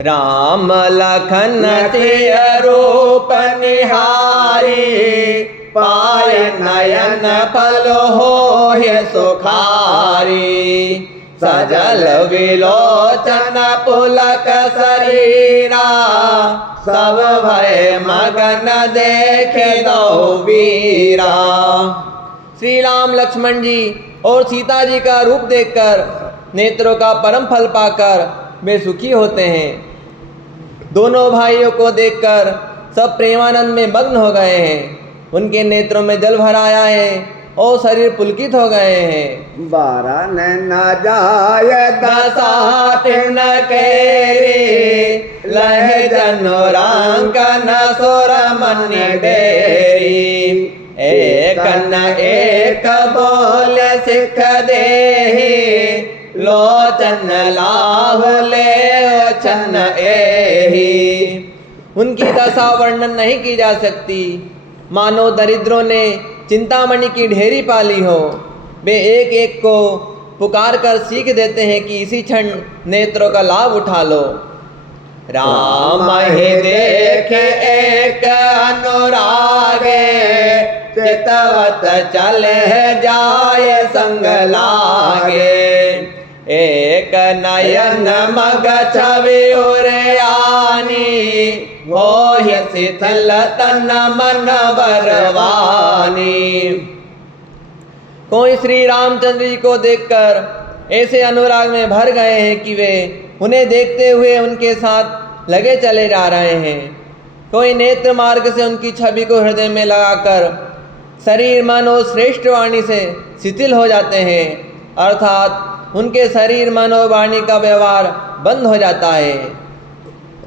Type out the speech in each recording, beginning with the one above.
राम लखन सिय रूप निहारी, पाय नयन फल होय सुखारी। सजल विलोचन पुलक शरीरा, सब भय मगन देखे दो वीरा। श्री राम लक्ष्मण जी और सीता जी का रूप देखकर, नेत्रों का परम फल पाकर वे सुखी होते हैं। दोनों भाइयों को देखकर सब प्रेमानंद में मग्न हो गए हैं। उनके नेत्रों में जल भर आया है और शरीर पुलकित हो गए हैं। 12 न जाय दसात न केरी, लह जनोरांकन सुर मन डेरी। एक न एक बोल सिख देहि, लोचन लाभ ले छन एहि। उनकी दशा वर्णन नहीं की जा सकती, मानो दरिद्रों ने चिंतामणि की ढेरी पाली हो। वे एक एक को पुकार कर सीख देते हैं कि इसी क्षण नेत्रों का लाभ उठा लो। राम ही देखे एक अनुरागे, चितवत चले जाय संग लागे। एक नयन मग छवि उरयानी, होय शिथिल तन मन बरवानी। कोई श्री रामचंद्र जी को देखकर ऐसे अनुराग में भर गए हैं कि वे उन्हें देखते हुए उनके साथ लगे चले जा रहे हैं। कोई नेत्र मार्ग से उनकी छवि को हृदय में लगाकर शरीर मन और श्रेष्ठ वाणी से शिथिल हो जाते हैं, अर्थात उनके शरीर मन और वाणी का व्यवहार बंद हो जाता है।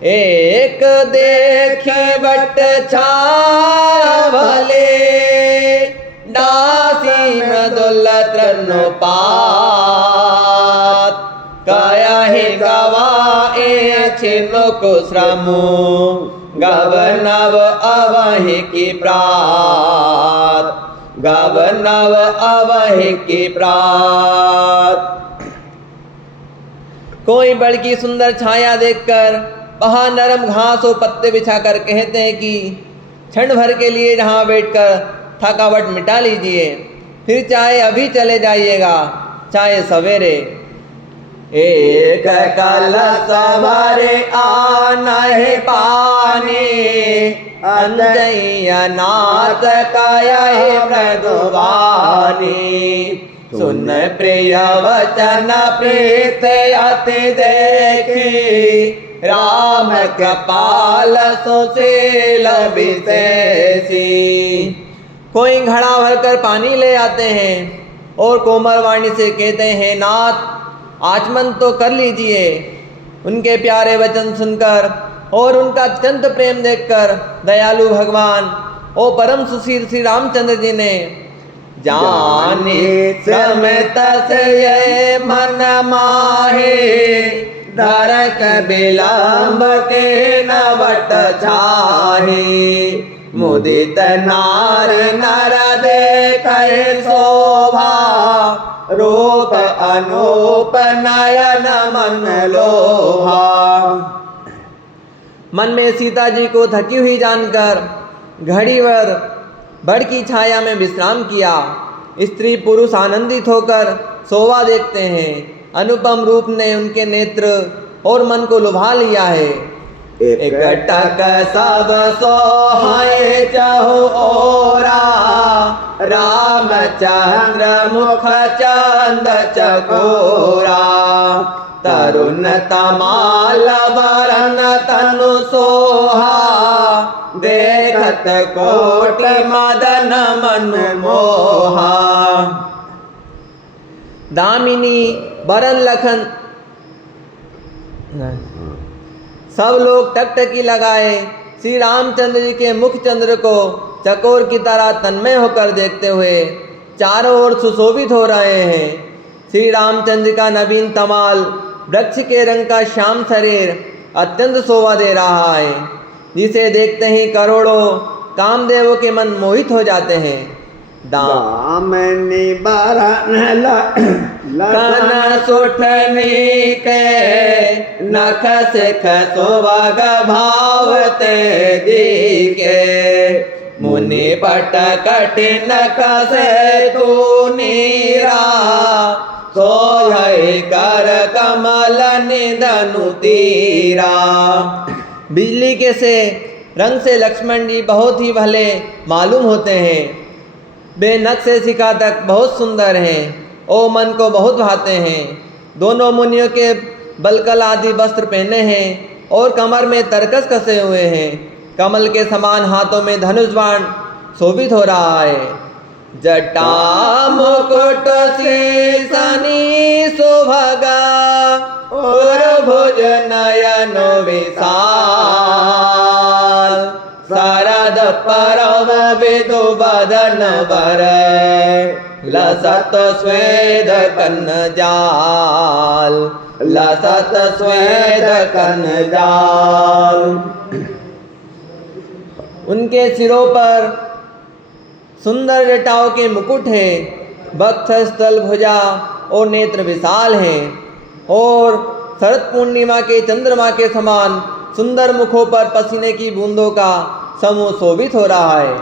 एक देखे बट छावले, दासी मृदुल तृणपात। कयाहि गवाए छिनुक श्रमु, गवनव अवहि की प्रात। गवनव अवहि की प्रात। कोई बड़ की सुंदर छाया देखकर वहाँ नरम घास और पत्ते बिछाकर कहते हैं कि क्षण भर के लिए जहाँ बैठकर थकावट मिटा लीजिए, फिर चाहे अभी चले जाइएगा चाहे सवेरे। एक कलश भरे आनहि पानी, अंजय नाथ कयहि मृदुवानी। सुन प्रिय वचन प्रीत अति देखी, राम कृपाल सुशील विशेषी। कोई घड़ा भरकर पानी ले आते हैं और कोमल वाणी से कहते हैं, नाथ आचमन तो कर लीजिए। उनके प्यारे वचन सुनकर और उनका अत्यंत प्रेम देखकर दयालु भगवान और परम सुशील श्री रामचंद्र जी ने जानी श्रम तस ये मन माहे, धरक विलंब के नवट छाहे। मुदित नार नर देखे शोभा, रूप अनूप नयन मन लोभा। मन में सीता जी को थकी हुई जानकर घड़ी भर बड़ की छाया में विश्राम किया। स्त्री पुरुष आनंदित होकर शोभा देखते हैं। अनुपम रूप ने उनके नेत्र और मन को लुभा लिया है। एकटक सब सोहाय चहु ओरा, रामचंद्र मुख चंद चकोरा। तरुण तमाल वरन तनु सोहा, देखत कोटि मदन मन मोहा। दामिनी बरन लखन सब लोग टकटकी लगाए श्री रामचंद्र जी के मुख चंद्र को चकोर की तरह तन्मय होकर देखते हुए चारों ओर सुशोभित हो रहे हैं। श्री रामचंद्र का नवीन तमाल वृक्ष के रंग का श्याम शरीर अत्यंत शोभा दे रहा है, जिसे देखते ही करोड़ों कामदेवों के मन मोहित हो जाते हैं। दामनी बरन कन सुठनी के नख सिख सुवग भावते दी के मुनि पट कठिन कसे तू नीरा सोहै कर कमल निधनु तीरा। बिजली के से रंग से लक्ष्मण जी बहुत ही भले मालूम होते हैं। वे नख से शिखा तक बहुत सुंदर हैं और मन को बहुत भाते हैं। दोनों मुनियों के बलकल आदि वस्त्र पहने हैं और कमर में तरकस कसे हुए हैं। कमल के समान हाथों में धनुष बाण शोभित हो रहा है। जटा मुकुट शीसनी सुभगा और भुज नयन विशाल शरद परम विदु बदन बर लसत स्वेद कन जाल लसत स्वेद कन जाल। उनके सिरों पर सुंदर जटाओं के मुकुट है। वक्ष स्थल भुजा और नेत्र विशाल हैं और शरद पूर्णिमा के चंद्रमा के समान सुंदर मुखों पर पसीने की बूंदों का समूह शोभित हो रहा है।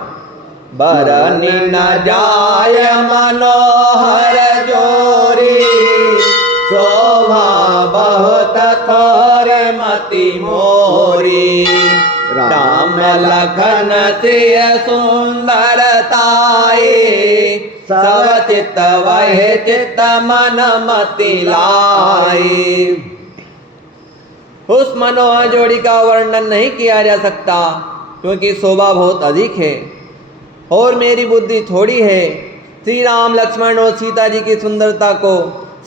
बरनी न जाय मनोहर जोरी शोभा बहुत थोर मति मोरी। राम लखन सिय सुंदरताई सब चित्त वह चित्त मन मति लाई। उस मनोहर जोड़ी का वर्णन नहीं किया जा सकता क्योंकि शोभा बहुत अधिक है और मेरी बुद्धि थोड़ी है। श्री राम लक्ष्मण और सीता जी की सुंदरता को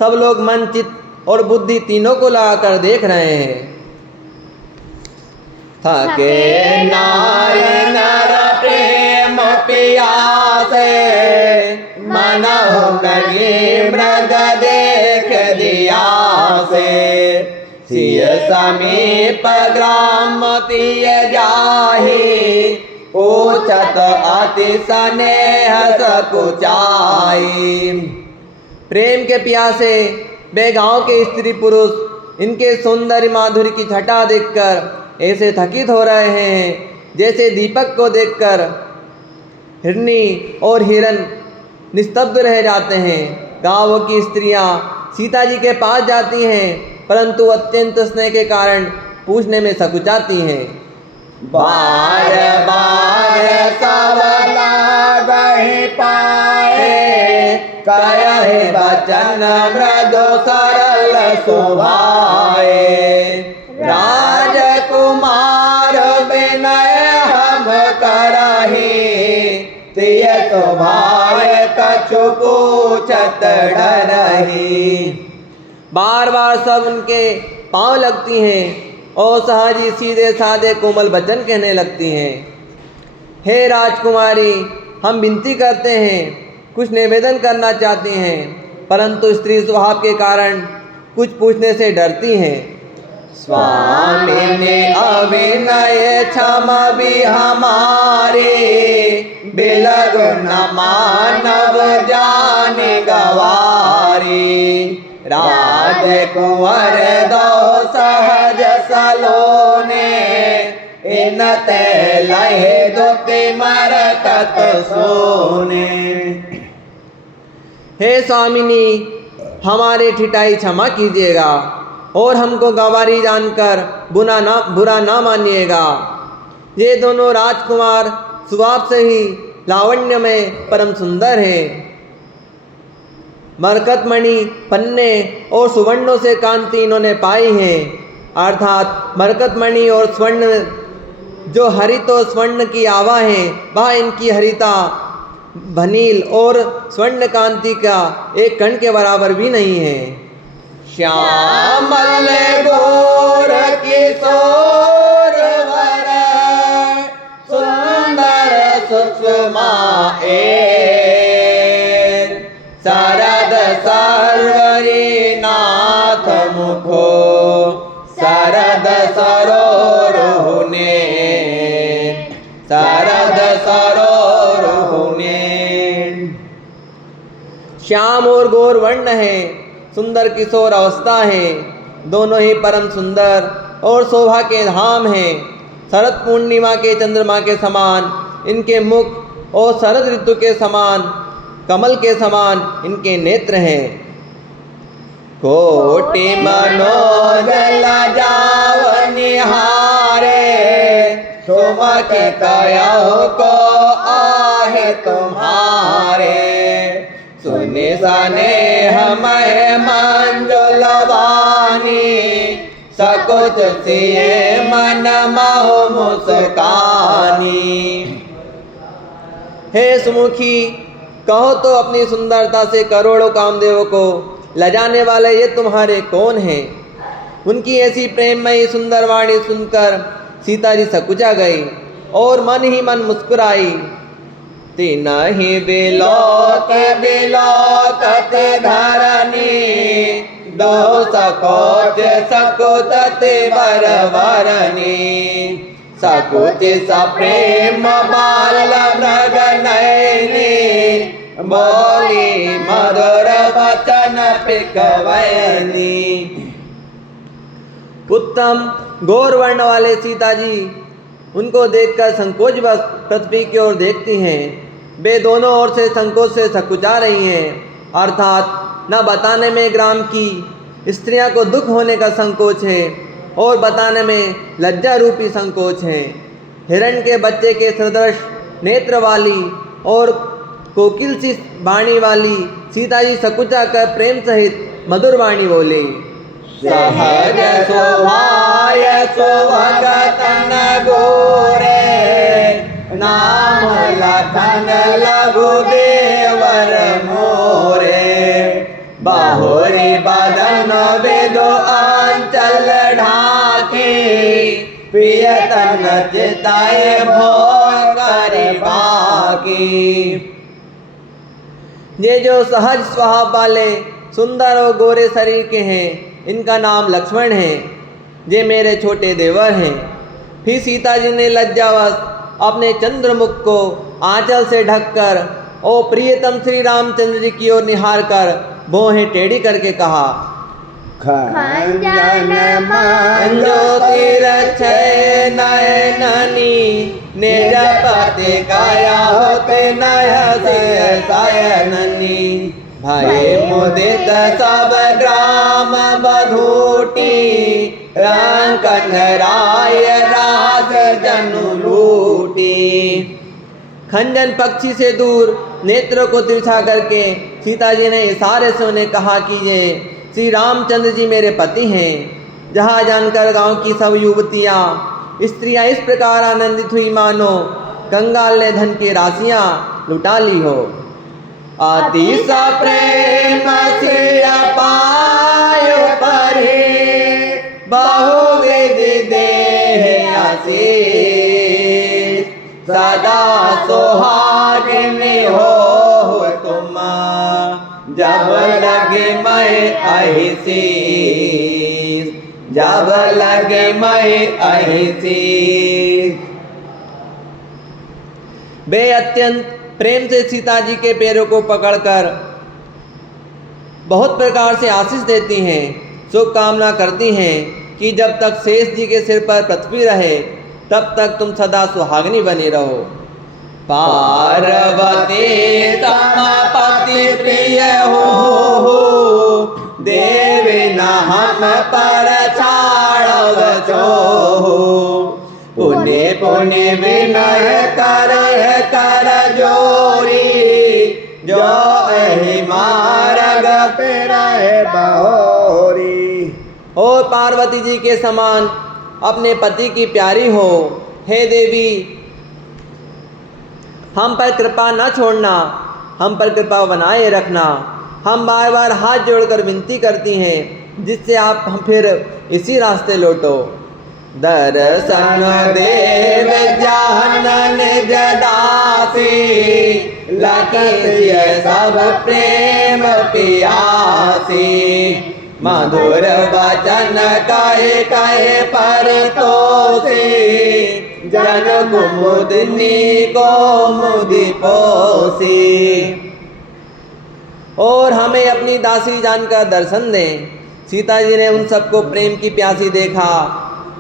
सब लोग मन चित्त और बुद्धि तीनों को लगाकर देख रहे हैं। थके नार नर प्रेम पियासे मन मृगी मृग देख दिया से। सिय समीप ग्राम तिय जाहि पूछत अति स्नेह सकुचाई। प्रेम के प्यासे वे गांव के स्त्री पुरुष इनके सौंदर्य माधुर्य की छटा देखकर ऐसे थकित हो रहे हैं जैसे दीपक को देखकर हिरनी और हिरन निस्तब्ध रह जाते हैं। गांवों की स्त्रियां सीता जी के पास जाती हैं परंतु अत्यंत स्नेह के कारण पूछने में सकुचाती हैं। बार बार सब लागहि पाए कहे बचन मृदु सरल सुभाए। राजकुमार विनय हम करहि तिय स्वभाव कछु पूछत डरहि। बार बार सब उनके पांव लगती हैं और सहजी सीधे साधे कोमल वचन कहने लगती हैं। हे राजकुमारी, हम विनती करते हैं, कुछ निवेदन करना चाहती हैं परंतु स्त्री स्वभाव के कारण कुछ पूछने से डरती हैं। स्वामी ने अविनय क्षम भी हमारे बिलग न मानव जान गवारी। राजकुंवर दो सहज सलोने इन ते लहे दुति मरकत सोने। हे स्वामिनी, हमारे ठिठाई क्षमा कीजिएगा और हमको गवारी जानकर बुरा ना मानिएगा। ये दोनों राजकुमार स्वभाव से ही लावण्य में परम सुंदर हैं। मरकतमणि पन्ने और सुवर्णों से कांति इन्होंने पाई है, अर्थात मरकतमणि और स्वर्ण जो हरित और स्वर्ण की आभा है वह इनकी हरिता भनील और स्वर्ण कांति का एक कण के बराबर भी नहीं है। श्यामल गोर किशोर वर सुंदर सुषमा शरद सर्वरी नाथ मुखो शरद सरोरुने शरद सरोरुने। श्याम और गौर वर्ण है, सुंदर किशोर अवस्था है, दोनों ही परम सुंदर और शोभा के धाम हैं। शरद पूर्णिमा के चंद्रमा के समान इनके मुख और शरद ऋतु के समान कमल के समान इनके नेत्र हैं। कोटि मनोजल जाव निहारे, सुमति कयो को आहे तुम्हारे। सुनि सनेह मय मंजुल वाणी, सकुच सिए मन मोह मुस्कानी। हे सुमुखी, कहो तो अपनी सुंदरता से करोड़ों कामदेवों को लजाने वाले ये तुम्हारे कौन हैं? उनकी ऐसी प्रेममयी सुंदर वाणी सुनकर सीता जी सकुचा गई और मन ही मन मुस्कुराई। तिनहि बिलोक बिलोकत धरनी, दो सकोच सकुचत बरबरनी। सकुच सप्रेम बाल मृग नयनी, बोली मधुर वचन पिकवयनी। उत्तम गौर वर्ण वाले सीता जी उनको देखकर संकोच बस पृथ्वी की ओर देखती हैं। वे दोनों ओर से संकोच से सकुचा रही हैं, अर्थात न बताने में ग्राम की स्त्रियां को दुख होने का संकोच है और बताने में लज्जा रूपी संकोच है। हिरण के बच्चे के सदृश नेत्र वाली और कोकिल सी वाणी वाली सीता जी सकुचा कर प्रेम सहित मधुर वाणी बोली। सहज शोभाय सुभगतन गोरे, नाम लखन लघु देवर मोरे। बाहुरी बदन बेदो अंचल ढाके, प्रियतन चिताए भोग करि बाकी। ये जो सहज स्वभाव वाले सुंदर और गोरे शरीर के हैं, इनका नाम लक्ष्मण है। ये मेरे छोटे देवर हैं। फिर सीता जी ने लज्जावश अपने चंद्रमुख को आंचल से ढककर और प्रियतम श्री रामचंद्र जी की ओर निहार कर भौहें टेढ़ी करके कहा। खंजन ज्योतिरक्षय नयननी, निज पति काया होते नयसे शयननी। भय मुदित सब ग्राम बधूटी, रंकन राय रास जनु लूटी। खंजन पक्षी से दूर नेत्रों को तिरछा करके सीता जी ने इशारे से उन्हें कहा कि ये श्री रामचंद्र जी मेरे पति हैं। जहाँ जानकर गांव की सब युवतियाँ स्त्रियाँ इस प्रकार आनंदित हुई मानो कंगाल ने धन की राशियाँ लुटा ली हो। अतिश प्रेम सिर पायो परे, बहुविधि देह आशीष। सदा सुहागिनी हो तुम, जब लगे मैं अहिसी, जब लगे मैं अहिसी। वे अत्यंत प्रेम से सीता जी के पैरों को पकड़कर बहुत प्रकार से आशीष देती हैं, शुभकामना करती हैं कि जब तक शेष जी के सिर पर पृथ्वी रहे तब तक तुम सदा सुहागिनी बनी रहो। पार्वती तम पति प्रिय हो, देवी न हम पर छाड़व छोहो। पुण्य पुण्य विनय कर जोरी, जो एहि मार्ग पे रहे बहोरी। ओ पार्वती जी के समान अपने पति की प्यारी हो। हे देवी, हम पर कृपा न छोड़ना, हम पर कृपा बनाए रखना। हम बार बार हाथ जोड़कर विनती करती हैं, जिससे आप हम फिर इसी रास्ते लौटो। दर्शन देव जानन जदासी, लखिय सब प्रेम पियासी। मधुर वचन कहे कहे पर तोसी, जन कुमुदिनी को मुदि पोसी। और हमें अपनी दासी जानकर दर्शन दें। सीता जी ने उन सबको प्रेम की प्यासी देखा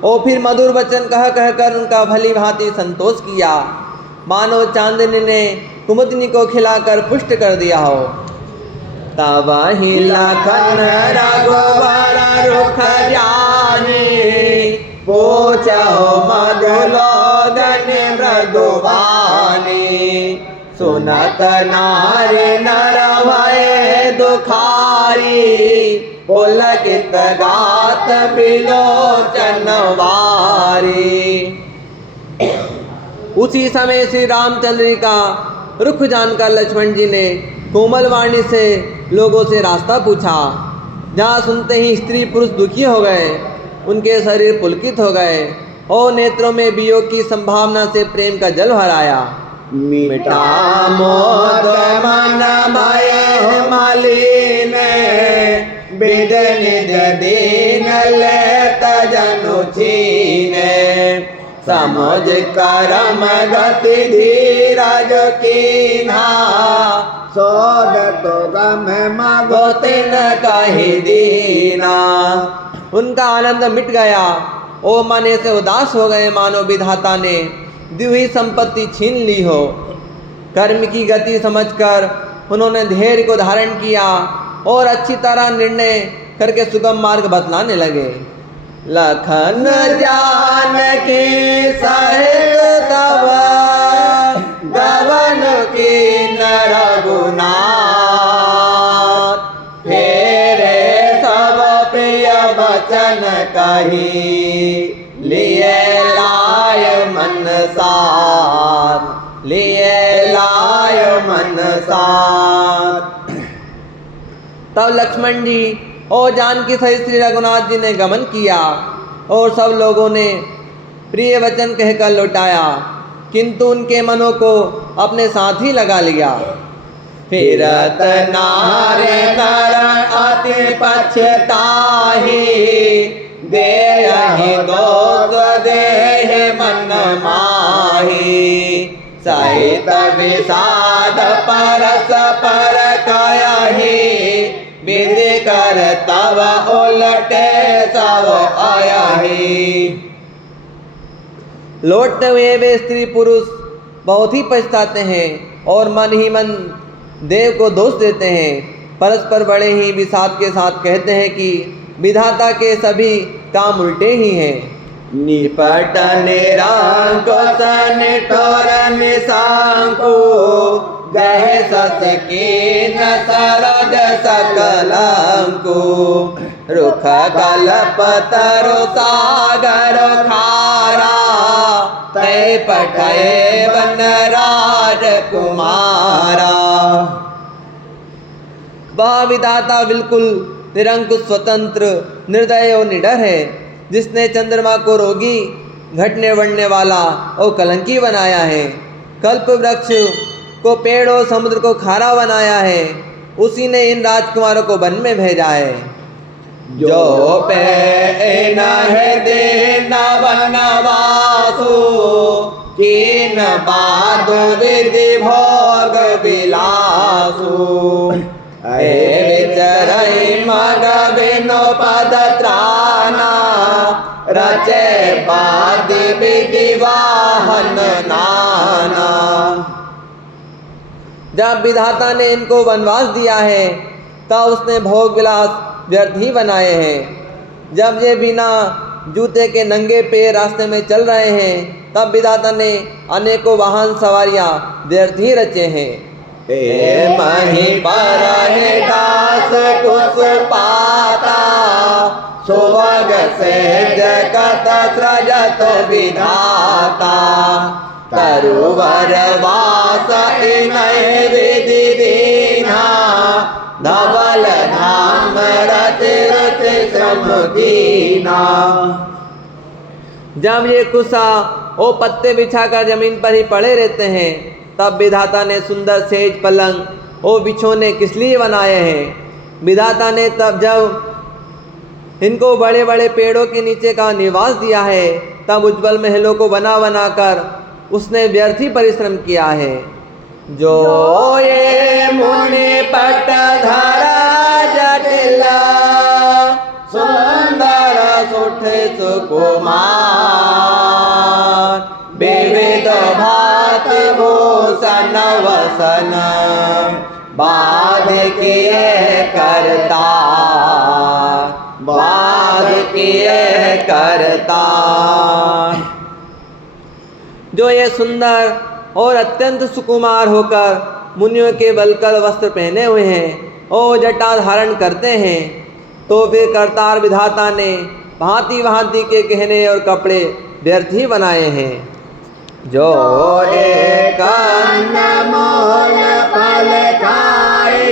और फिर मधुर वचन कह कहकर उनका भली भांति संतोष किया, मानो चांदनी ने कुमुदनी को खिलाकर पुष्ट कर दिया हो। तब ही लखन रघुवर रुख जानी, पूछो मधुलोदन मृदुवानी। सुनत नारी नर भय दुखारी, पुलकित गात बिलोचन वारी। उसी समय श्री रामचंद्र जी का रुख जानकर लक्ष्मण जी ने कोमल वाणी से लोगों से रास्ता पूछा। जहाँ सुनते ही स्त्री पुरुष दुखी हो गए, उनके शरीर पुलकित हो गए और नेत्रों में वियोग की संभावना से प्रेम का जल भर आया। मिटा मोद मन भय मलिन, बिद निज दीन लेत जनु छीने। समझ करम गति धीरज कीन्हा, सोग तो गम मगो तिन कहि दीना। उनका आनंद मिट गया और मन से उदास हो गए, मानो विधाता ने दी हुई संपत्ति छीन ली हो। कर्म की गति समझकर उन्होंने धैर्य को धारण किया और अच्छी तरह निर्णय करके सुगम मार्ग बतलाने लगे। लखन जान की सहित तब गवन की रघुनाथ, फेरे सब प्रिय बचन कही, लिए लाय मन साथ, लिए लाय मन साथ। तब लक्ष्मण जी और जानकी सहित श्री रघुनाथ जी ने गमन किया और सब लोगों ने प्रिय वचन कहकर लौटाया, किंतु उनके मनों को अपने साथ ही लगा लिया। फिरत नारे नर अति पछताहि, देहि दोष देहि मन माहि। सहित विषाद परस पर कयहि, विधि कर तब उलटे सब आयहि। लौटते हुए वे स्त्री पुरुष बहुत ही पछताते हैं और मन ही मन देव को दोष देते हैं। परस्पर बड़े ही विषाद के साथ कहते हैं कि विधाता के सभी काम उल्टे ही हैं। निपट निरंकुश निठोर निशांकु, गह सस कीन सरद सकलंकु। रुख कल्प तरु सागर खारा, तय पठय वन राज कुमारा। वह विधाता बिल्कुल निरंकुश स्वतंत्र निर्दय और निडर है, जिसने चंद्रमा को रोगी घटने बढ़ने वाला और कलंकी बनाया है, कल्प वृक्ष को पेड़ और समुद्र को खारा बनाया है। उसी ने इन राजकुमारों को वन में भेजा है। जो पे है देना वनवासु, कीन बाद विधि भोग विलासु। विचरई मग बिनु पद त्राना, रचे बाद विधि वाहन नाना। जब विधाता ने इनको वनवास दिया है तब उसने भोग विलास व्यर्थ ही बनाए हैं। जब ये बिना जूते के नंगे पैर रास्ते में चल रहे हैं तब विधाता ने अनेकों वाहन सवारियां व्यर्थ ही रचे हैं। मही पर दास कुछ पाता, सुवग से जगत सृजत विधाता। तरुवर वास इनहि विधि दीना, धवल धाम रच रच श्रम दीना। जब ये कुसा ओ पत्ते बिछाकर जमीन पर ही पड़े रहते हैं तब विधाता ने सुंदर सेज पलंग और बिछोने किस लिए बनाए हैं। विधाता ने तब जब इनको बड़े बड़े पेड़ों के नीचे का निवास दिया है तब उज्जवल महलों को बना बना कर उसने व्यर्थ ही परिश्रम किया है। जो ये मुनि पट धरा जटिल सुंदर सुठ सुकुमार विविध भात भूषण वसन बाध किए करता बाध किए करता। जो ये सुंदर और अत्यंत सुकुमार होकर मुनियों के बलकर वस्त्र पहने हुए हैं और जटा धारण करते हैं, तो फिर करतार विधाता ने भांति भांति के गहने और कपड़े व्यर्थ ही बनाए हैं। जो एक मोल फल खाए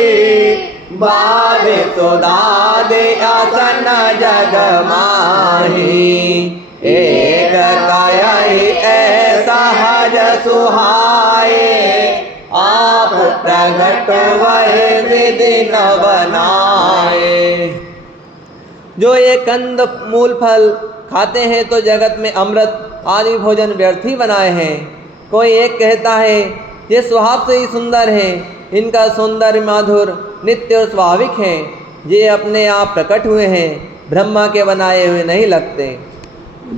बाद सुधा दे आसन जग माही एक कायहि ऐसा हज सुहाए आप प्रगट वह विधि न बनाए। जो ये कंद मूल फल खाते हैं तो जगत में अमृत आदि भोजन व्यर्थ ही बनाए हैं। कोई एक कहता है ये स्वभाव से ही सुंदर है, इनका सौंदर्य माधुर नित्य और स्वाभाविक है, ये अपने आप प्रकट हुए हैं, ब्रह्मा के बनाए हुए नहीं लगते।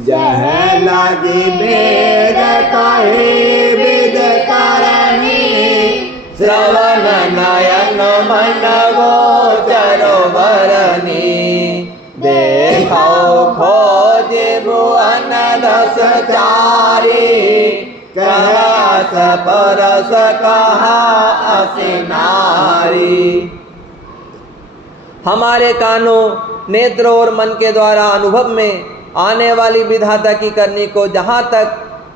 जह लागी वेद कहे विद करणी श्रवण नयन मन गोचर बरनी देखो खोज भुवन रस चारी कहस परस कहा असिनारी। हमारे कानों नेत्रों और मन के द्वारा अनुभव में आने वाली विधाता की करनी को जहाँ तक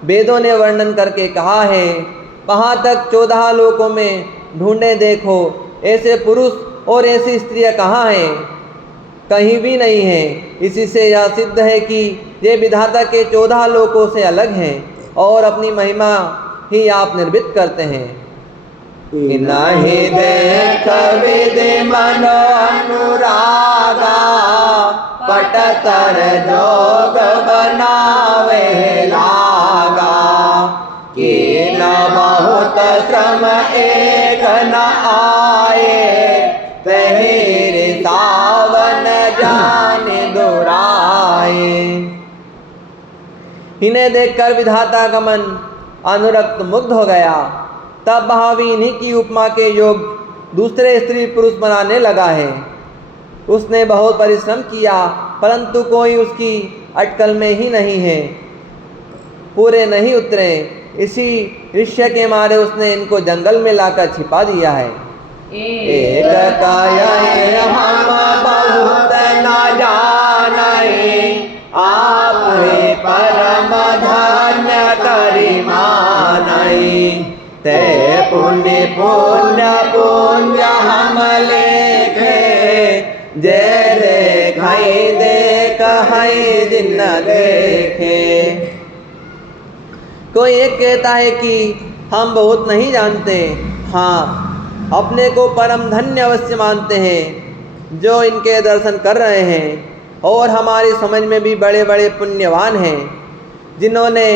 वेदों ने वर्णन करके कहा है, वहाँ तक 14 लोकों में ढूंढे देखो ऐसे पुरुष और ऐसी स्त्रियाँ कहाँ हैं, कहीं भी नहीं है। इसी से यह सिद्ध है कि ये विधाता के 14 लोकों से अलग हैं और अपनी महिमा ही आप निर्मित करते हैं। नहीं देख विधि मन अनुरागा पटतर जोग बनावे लागा कि न बहुत श्रम एक न आए तहिरी सावन जान दुराए। इन्हें देखकर विधाता का मन अनुरक्त मुग्ध हो गया। तब भावी इन्हीं की उपमा के योग दूसरे स्त्री पुरुष बनाने लगा है। उसने बहुत परिश्रम किया परंतु कोई उसकी अटकल में ही नहीं है, पूरे नहीं उतरे। इसी ईर्ष्या के मारे उसने इनको जंगल में लाकर छिपा दिया है। एक काया हम बहुत न जाने आप ही परम धन्य करी मानई ते पुण्य पुण्य पुण्य हम लेखे जय देखाई देख हई दिन देखे। कोई एक कहता है कि हम बहुत नहीं जानते, हाँ अपने को परम धन्य अवश्य मानते हैं जो इनके दर्शन कर रहे हैं, और हमारी समझ में भी बड़े बड़े पुण्यवान हैं जिन्होंने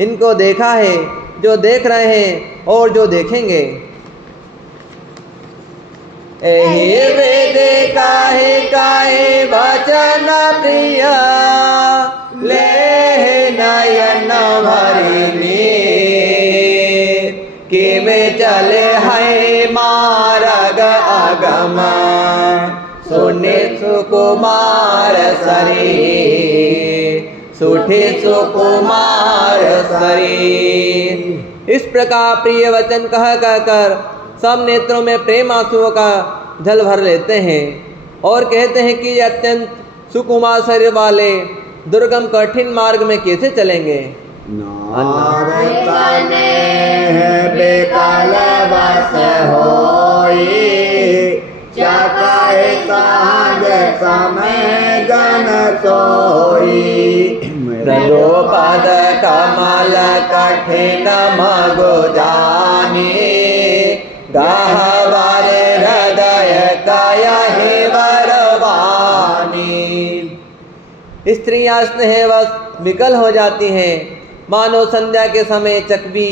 इनको देखा है, जो देख रहे हैं और जो देखेंगे। एहि वेदे काहे वचन प्रिय ले नयन भरिनी कि में चले है मार्ग अगम सुनि सुकुमार शरीर सुठे सुकुमार शरीर। इस प्रकार प्रिय वचन कह कर सब नेत्रों में प्रेम आंसुओं का जल भर लेते हैं और कहते हैं कि अत्यंत सुकुमार शरीर वाले दुर्गम कठिन मार्ग में कैसे चलेंगे। नारद बेकाल बस होई चाकाए साँझ समय जन सोई द्रौपद कमल कठिन मगो जानी गहवर हृदय कयहि वरवानी। स्त्रियां स्नेहवश विकल हो जाती हैं, मानो संध्या के समय चकवी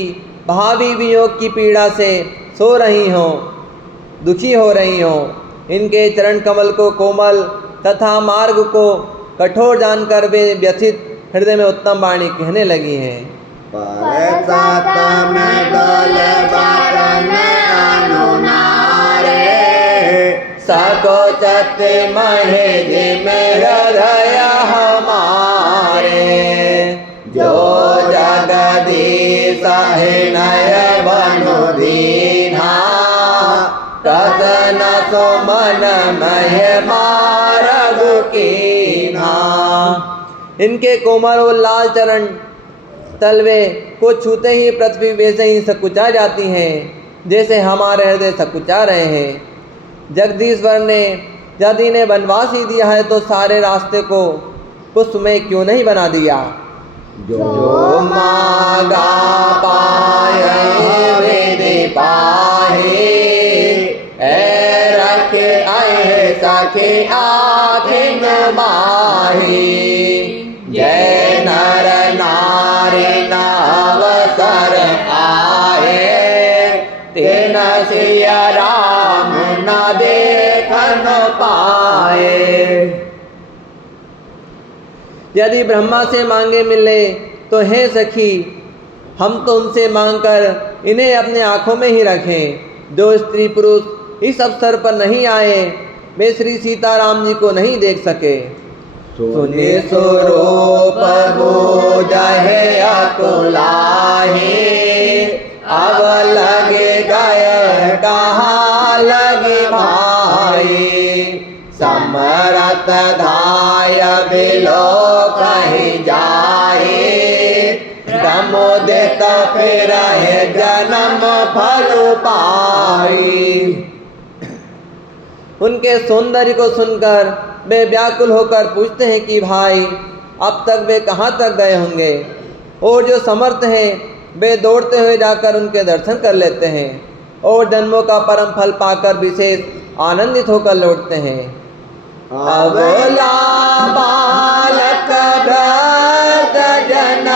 भावी वियोग की पीड़ा से सो रही हों, दुखी हो रही हों, इनके चरण कमल को कोमल तथा मार्ग को कठोर जानकर वे व्यथित हृदय में उत्तम वाणी कहने लगी हैं। परसत में डोले बारन अनुनारे, सकोचत महेज में हृदय हमारे, जो जगदीश नय बनु दीना, कसन सुमन मह मारग कीना। इनके कोमल और लाल चरण तलवे को छूते ही पृथ्वी वैसे ही सकुचा जाती हैं जैसे हमारे हृदय सकुचा रहे हैं। जगदीश्वर ने यदि इन्हें वनवास ही दिया है तो सारे रास्ते को पुष्पमय क्यों नहीं बना दिया। जो मांगा पाए विधि पाहे, ए रखे आए सखे आखिन माही, जय नर नारी अवसर आए, तेन सिया राम न देखन पाए। यदि ब्रह्मा से मांगे मिले तो हे सखी, हम तो उनसे मांगकर इन्हें अपने आंखों में ही रखें। जो स्त्री पुरुष इस अवसर पर नहीं आए वे श्री सीताराम जी को नहीं देख सके। सुने स्वरूप बोझे अकुलाही, अब लगे गए कहाँ लगे भाई, समरथ धाय बिलो कहीं जाए, प्रमोदित फिर जन्म फल पाई। उनके सौंदर्य को सुनकर वे व्याकुल होकर पूछते हैं कि भाई अब तक वे कहाँ तक गए होंगे। और जो समर्थ हैं वे दौड़ते हुए जाकर उनके दर्शन कर लेते हैं और जन्मों का परम फल पाकर विशेष आनंदित होकर लौटते हैं। अबला बालक व्रत जन,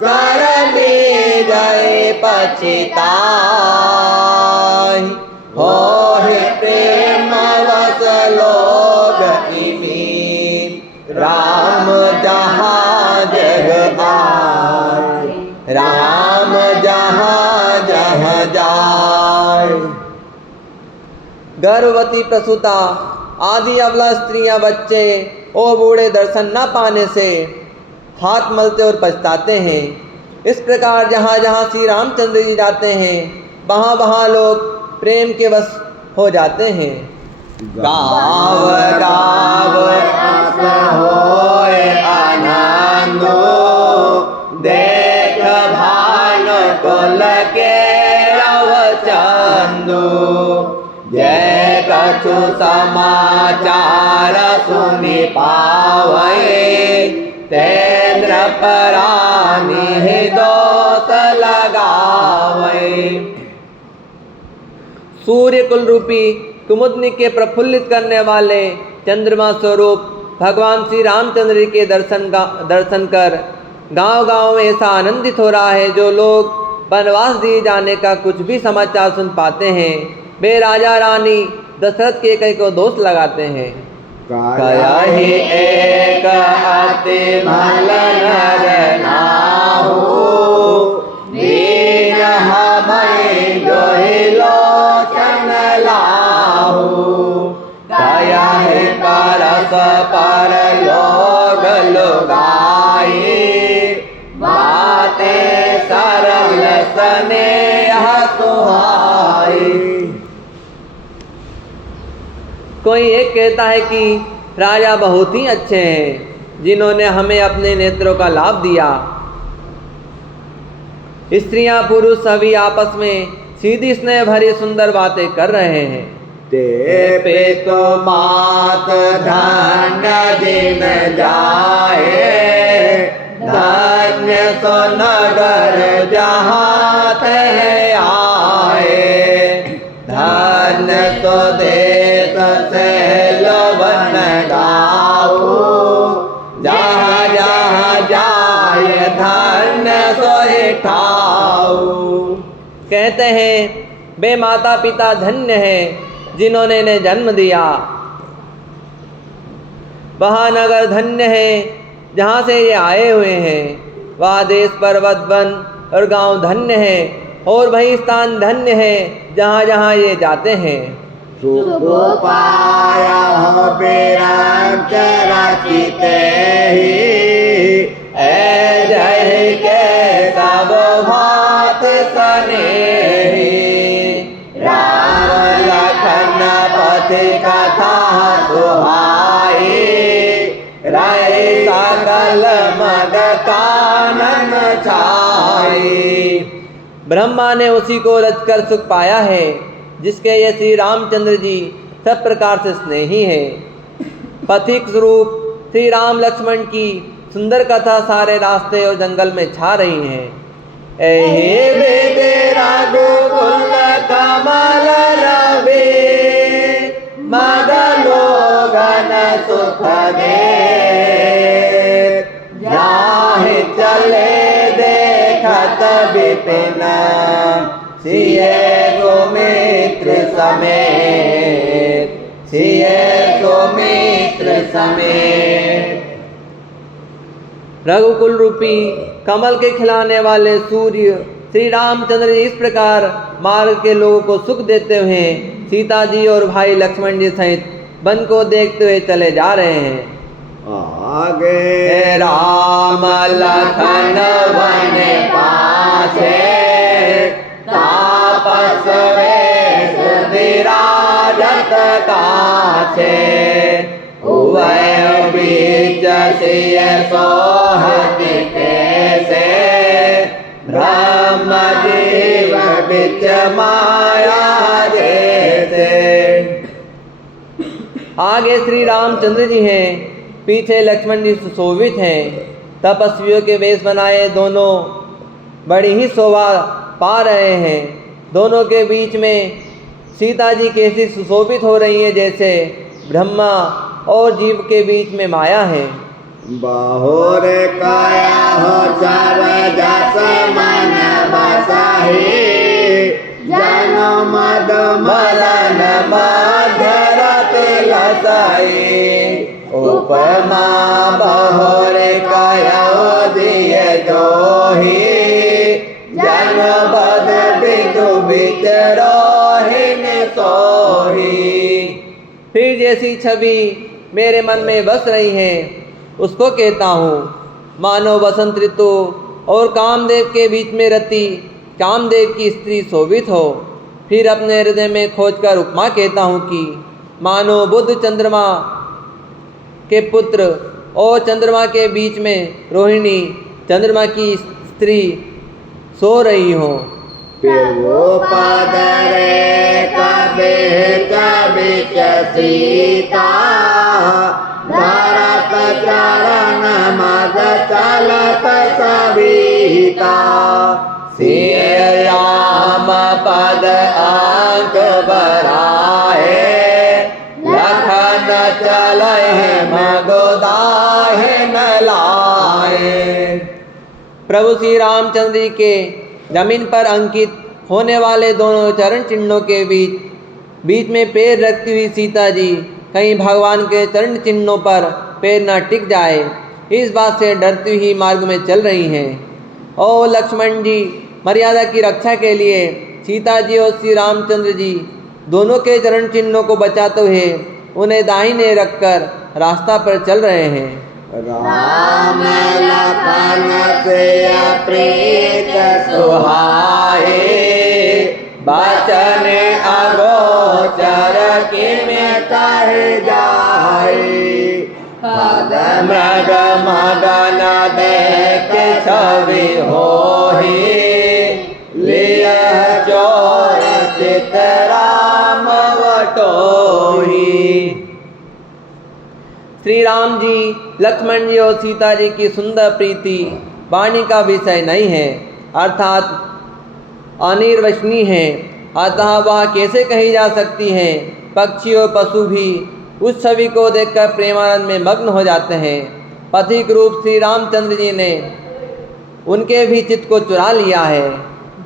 कर ली जय पछिताई, हो प्रेम वस लोग इमी, राम जहाँ जग आए, राम जहाँ जहाँ जाए। गर्भवती प्रसूता आदि अबला स्त्रियां बच्चे और बूढ़े दर्शन न पाने से हाथ मलते और पछताते हैं। इस प्रकार जहाँ जहाँ श्री रामचंद्र जी जाते हैं वहाँ वहाँ लोग प्रेम के वश हो जाते हैं। गाव गाव अस होए आनंदो, देख भान कुल के रवचंदो, जय कछु समाचार सुनि पावै, तेन्द्र परानि दोष लगावै। सूर्य कुल रूपी कुमुदनी के प्रफुल्लित करने वाले चंद्रमा स्वरूप भगवान श्री रामचंद्र के दर्शन कर गांव-गांव में ऐसा आनंदित हो रहा है। जो लोग वनवास दिए जाने का कुछ भी समाचार सुन पाते हैं वे राजा रानी दशरथ के कई को दोष लगाते हैं। कयाहि एक अति भल नर नाहु, दीन हमै जोहि लोचन लाहु, कयाहि परस पर लोग लुगाई, बाते सरल स्नेह सुहाई। कोई एक कहता है कि राजा बहुत ही अच्छे हैं जिन्होंने हमें अपने नेत्रों का लाभ दिया। स्त्रियां पुरुष सभी आपस में सीधी स्नेह भरी सुंदर बातें कर रहे हैं। ते पे तो मात धन्य दिन जाए, धन्य सो नगर जहाँ ते आए, धन्य सो देश से लोभन गाओ, जहाँ जहाँ जाए धन्य सो ठाओ। कहते हैं वे माता पिता धन्य हैं जिन्होंने इन्हें जन्म दिया। वह नगर धन्य है जहाँ से ये आए हुए हैं। वह देश पर्वत वन और गांव धन्य है और वही स्थान धन्य है जहाँ जहाँ ये जाते हैं। सुख पाया हो बिरंग रचिते ही, जय के सब भात स्नेही। राम लखन पति कथा सुहाई, रही सकल मग कानन छाई। ब्रह्मा ने उसी को रचकर सुख पाया है जिसके ये श्री रामचंद्र जी सब प्रकार से स्नेही है। पथिक स्वरूप श्री राम लक्ष्मण की सुंदर कथा सारे रास्ते और जंगल में छा रही है। रघुकुल कमल रवि, मग लोगन सुख दे। जाहि चले देखत विपिन, सिए सुमित्र समेत, सिए सुमित्र समेत। रघुकुल रूपी कमल के खिलाने वाले सूर्य श्री रामचंद्र जी इस प्रकार मार्ग के लोगों को सुख देते हुए सीता जी और भाई लक्ष्मण जी सहित वन को देखते हुए चले जा रहे हैं। आगे राम लखन वन पासे, तापस वेश विराजत काछे। उभय बीच सिय सोहत कैसे, ब्रह्म जीव बिच माया जैसे। आगे श्री रामचंद्र जी हैं, पीछे लक्ष्मण जी सुशोभित हैं। तपस्वियों के वेश बनाए दोनों बड़ी ही शोभा पा रहे हैं। दोनों के बीच में सीता जी कैसी सुशोभित हो रही है जैसे ब्रह्मा और जीव के बीच में माया है। बहुर काया हो सब जस मन बसाही, जनो मद मदन मधरत लसाई। उपमा बहुर काया दिए जोही, जन बद बिदु बिचरोहिन सोही। फिर जैसी छवि मेरे मन में बस रही है उसको कहता हूँ। मानो बसंत ऋतु और कामदेव के बीच में रति कामदेव की स्त्री शोभित हो। फिर अपने हृदय में खोजकर उपमा कहता हूँ कि मानो बुध चंद्रमा के पुत्र और चंद्रमा के बीच में रोहिणी चंद्रमा की स्त्री सो रही हो। प्रभु पदरे कबे कबिच सीता, भरत चरण मग चलत सविता। सिय राम पद आंक बराए, लखन चलहि मगोदाहे न लाए। प्रभु श्री रामचंद्र जी के जमीन पर अंकित होने वाले दोनों चरण चिन्हों के बीच में पैर रखती हुई सीता जी कहीं भगवान के चरण चिन्हों पर पैर न टिक जाए इस बात से डरती हुई मार्ग में चल रही हैं। और लक्ष्मण जी मर्यादा की रक्षा के लिए सीता जी और श्री रामचंद्र जी दोनों के चरण चिन्हों को बचाते हुए उन्हें दाहिने रखकर रास्ता पर चल रहे हैं। राम लखन से प्रीत सुहाए, बचन अगोचर किम कह जाए। पद मृग मगन देख छवि होहि, लिय चोर चित राम वटोहि। श्री राम जी लक्ष्मण जी और सीता जी की सुंदर प्रीति वाणी का विषय नहीं है, अर्थात अनिर्वचनीय है, अतः वह कैसे कही जा सकती है। पक्षी और पशु भी उस छवि को देखकर प्रेमानंद में मग्न हो जाते हैं। पथिक रूप श्री रामचंद्र जी ने उनके भी चित्त को चुरा लिया है।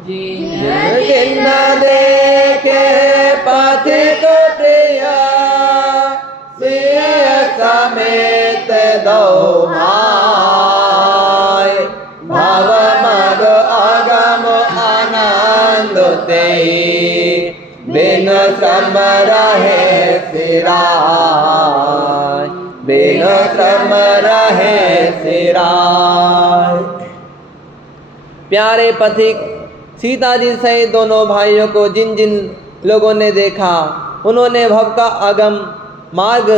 जिन देखे पथिक प्रिय सिय समेत दो भाई भव मग अगम आनंद तेहि बिन श्रम रहे सिराय बिन श्रम रहे सिराय। प्यारे पथिक, सीता जी सहित दोनों भाइयों को जिन जिन लोगों ने देखा उन्होंने भव का अगम मार्ग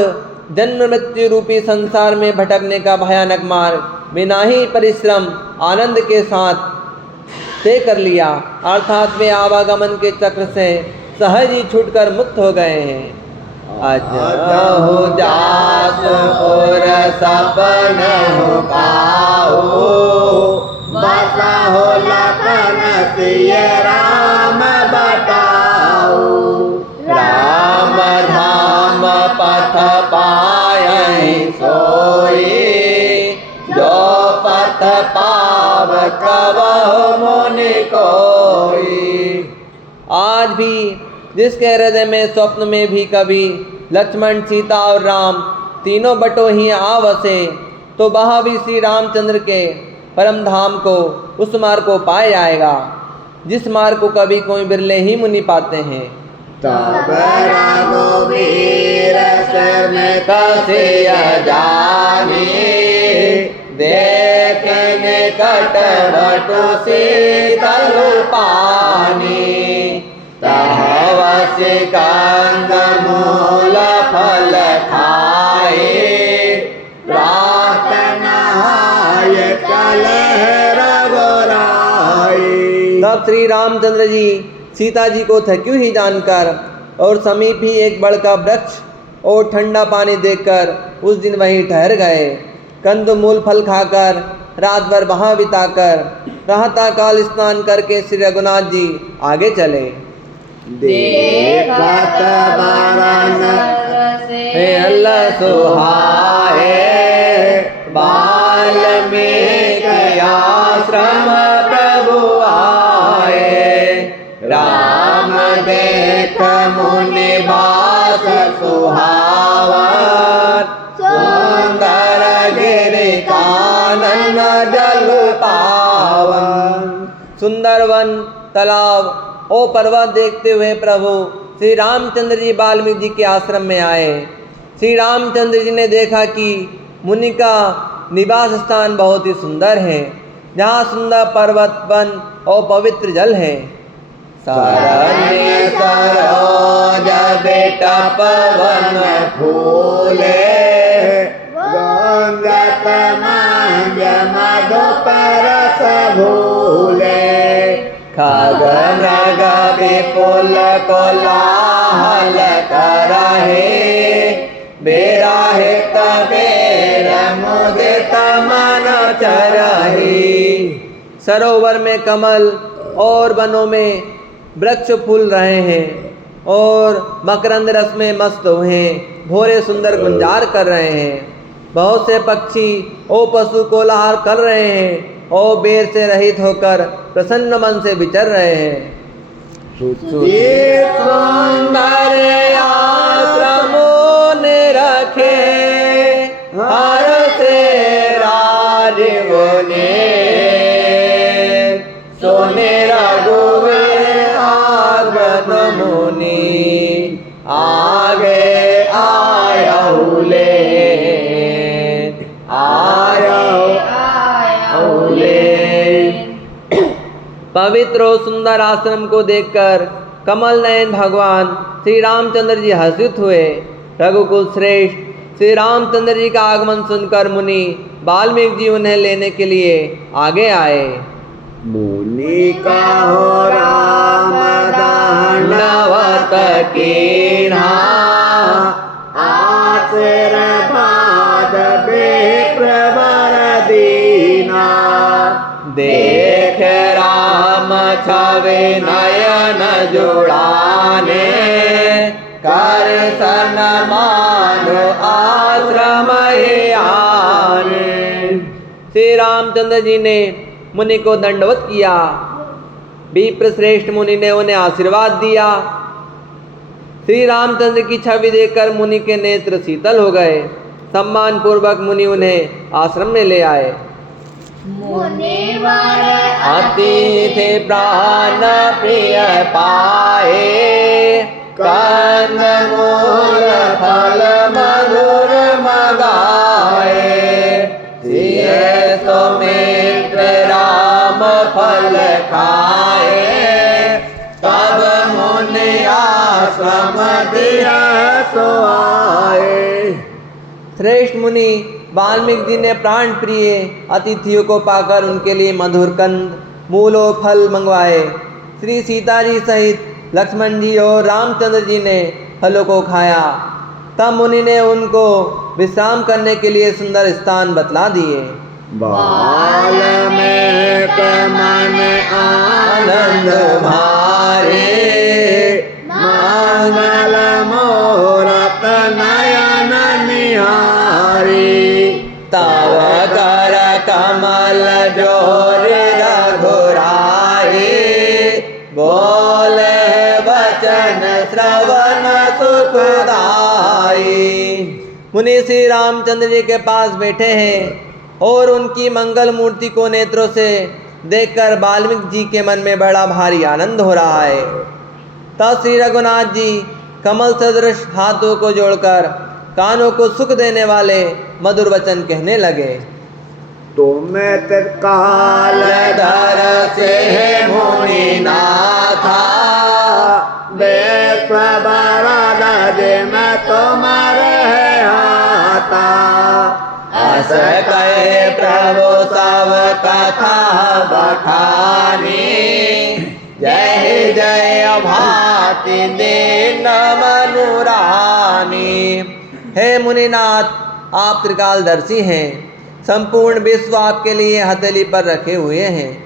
जन्म मृत्यु रूपी संसार में भटकने का भयानक मार्ग बिना ही परिश्रम आनंद के साथ तय कर लिया, अर्थात वे आवागमन के चक्र से सहज ही छूटकर मुक्त हो गए हैं। अजहु जास और सपन हो काहू बसहु लखन सिय राम बताऊ राम धाम पथ पायहि सोई जो पथ पाव कबहु मुनि कोई। आज भी जिसके हृदय में स्वप्न में भी कभी लक्ष्मण सीता और राम तीनों बटो ही आ वसे तो वह भी श्री रामचंद्र के परम धाम को उस मार्ग को पाया जाएगा जिस मार्ग को कभी कोई बिरले ही मुनि पाते हैं। तब रघुवीर समेत सिय जानी देखे निकट बटु शीतल पानी तहवस कंद मूल फल खाए प्रार्थना चले रघुराई। तब श्री रामचंद्र जी सीता जी को थक्यू ही जानकर और समीप ही एक बड़का वृक्ष और ठंडा पानी देखकर उस दिन वहीं ठहर गए। कंद मूल फल खाकर रात भर वहाँ बिताकर प्रातः काल स्नान करके श्री रघुनाथ जी आगे चले। देखत बरन हेल सुहाए वाल्मीकि आश्रम प्रभु आए राम देख मुनि बास सुहावन सुंदर गिरि कानन जल पावन। सुंदर वन तालाब और पर्वत देखते हुए प्रभु श्री रामचंद्र जी वाल्मीकि जी के आश्रम में आए। श्री रामचंद्र जी ने देखा कि मुनि का निवास स्थान बहुत ही सुंदर है, जहाँ सुंदर पर्वत वन और पवित्र जल है। शरण्य सरोज बेटा पवन फूले गंगत मांज मधुपर भूले खगनग विपुल कोलाहल करहे बेराहित बेर मुदित मन चरहि। सरोवर में कमल और वनों में वृक्ष फूल रहे हैं और मकरंद रस में मस्त हुए भोरे सुंदर गुंजार कर रहे हैं। बहुत से पक्षी और पशु कोलाहल कर रहे हैं और बेर से रहित होकर प्रसन्न मन से विचर रहे हैं। सुंदर आश्रमों ने रखे हर से राजीव ने सोने रघुवीर आगमन मुनि आगे आयहुले पवित्र और सुंदर आश्रम को देखकर कमल नयन भगवान श्री रामचंद्र जी हर्षित हुए। रघुकुल श्रेष्ठ श्री रामचंद्र जी का आगमन सुनकर मुनि वाल्मीकि जी उन्हें लेने के लिए आगे आए। मुनि का हो राम दंडवत कीन्हा आशीर्वाद बेप्रवर दीना देख राम छवि नयन जुड़ाने कर सन्मान आश्रम ही आने। श्री रामचंद्र जी ने मुनि को दंडवत किया विप्र श्रेष्ठ मुनि ने उन्हें आशीर्वाद दिया। श्री रामचंद्र की छवि देखकर मुनि के नेत्र शीतल हो गए। सम्मान पूर्वक मुनि उन्हें आश्रम में ले आए। मुनिवर अतिथि प्राण प्रिय पाए, कंद मूल फल मधुर मगाए। सिए सौमित्र राम फल खाए, तब मुनि आश्रम दिया सो आए। श्रेष्ठ मुनि वाल्मीकि जी ने प्राण प्रिय अतिथियों को पाकर उनके लिए मधुर कंद मूल और फल मंगवाए। श्री सीता जी सहित लक्ष्मण जी और रामचंद्र जी ने फलों को खाया। तब मुनि ने उनको विश्राम करने के लिए सुंदर स्थान बतला दिए। बाल में मन आनंद मारे, मंगल मूरत नयन निहारी। तव कर कमल जोर रघुराई, बोले वचन श्रवण सुखदाई। मुनि श्री रामचंद्र जी के पास बैठे हैं और उनकी मंगल मूर्ति को नेत्रों से देखकर वाल्मीकि जी के मन में बड़ा भारी आनंद हो रहा है। तब श्री रघुनाथ जी कमल सदृश हाथों को जोड़कर कानों को सुख देने वाले मधुर वचन कहने लगे। तुम तत्काल दर से मुनि नाथा, बेसबरद में तुम्हारे हाथा। अस कहे प्रभु सब कथा बखानी, जय जय भाति दीन मनुरानी। हे मुनिनाथ, आप त्रिकालदर्शी हैं। संपूर्ण विश्व आपके लिए हथेली पर रखे हुए हैं,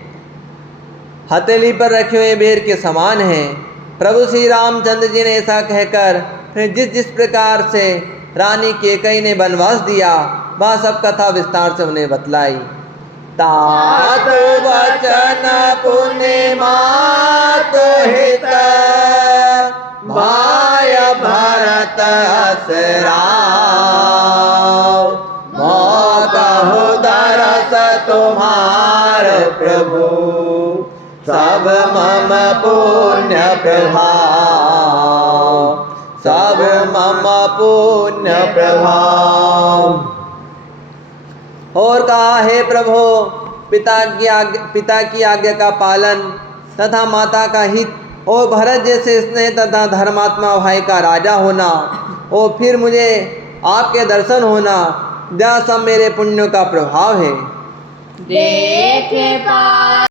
हथेली पर रखे हुए बेर के समान हैं। प्रभु श्री रामचंद्र जी ने ऐसा कहकर फिर जिस जिस प्रकार से रानी कैकेयी ने वनवास दिया वह सब कथा विस्तार से उन्हें बतलाई। तात वचन पुण्य मात हित, भाय भरत असराव। कहु दरस तुम्हार प्रभु, सब मम पुण्य प्रभाव, सब मम पुण्य प्रभाव। और कहा, हे प्रभु, पिता की आज्ञा का पालन तथा माता का हित और भरत जैसे स्नेह तथा धर्मात्मा भाई का राजा होना और फिर मुझे आपके दर्शन होना, यह सब मेरे पुण्यों का प्रभाव है। देखे